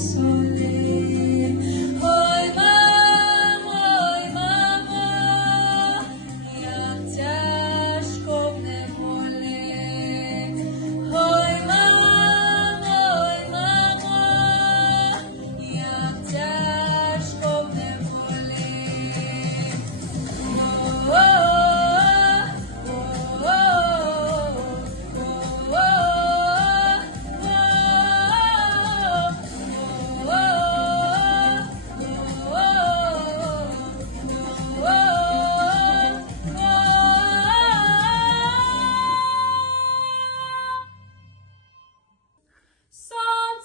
sun.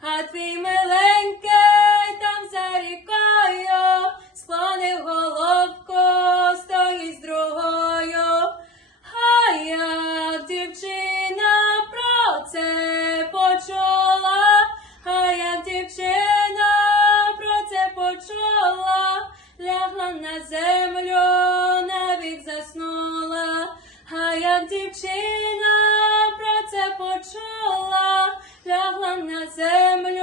а твій миленький там за рікою склонив головко, стоїть з другою. А як дівчина про це почула, а як дівчина про це почула, лягла на землю, навік заснула, а як дівчина про це почула. لا غنى سامن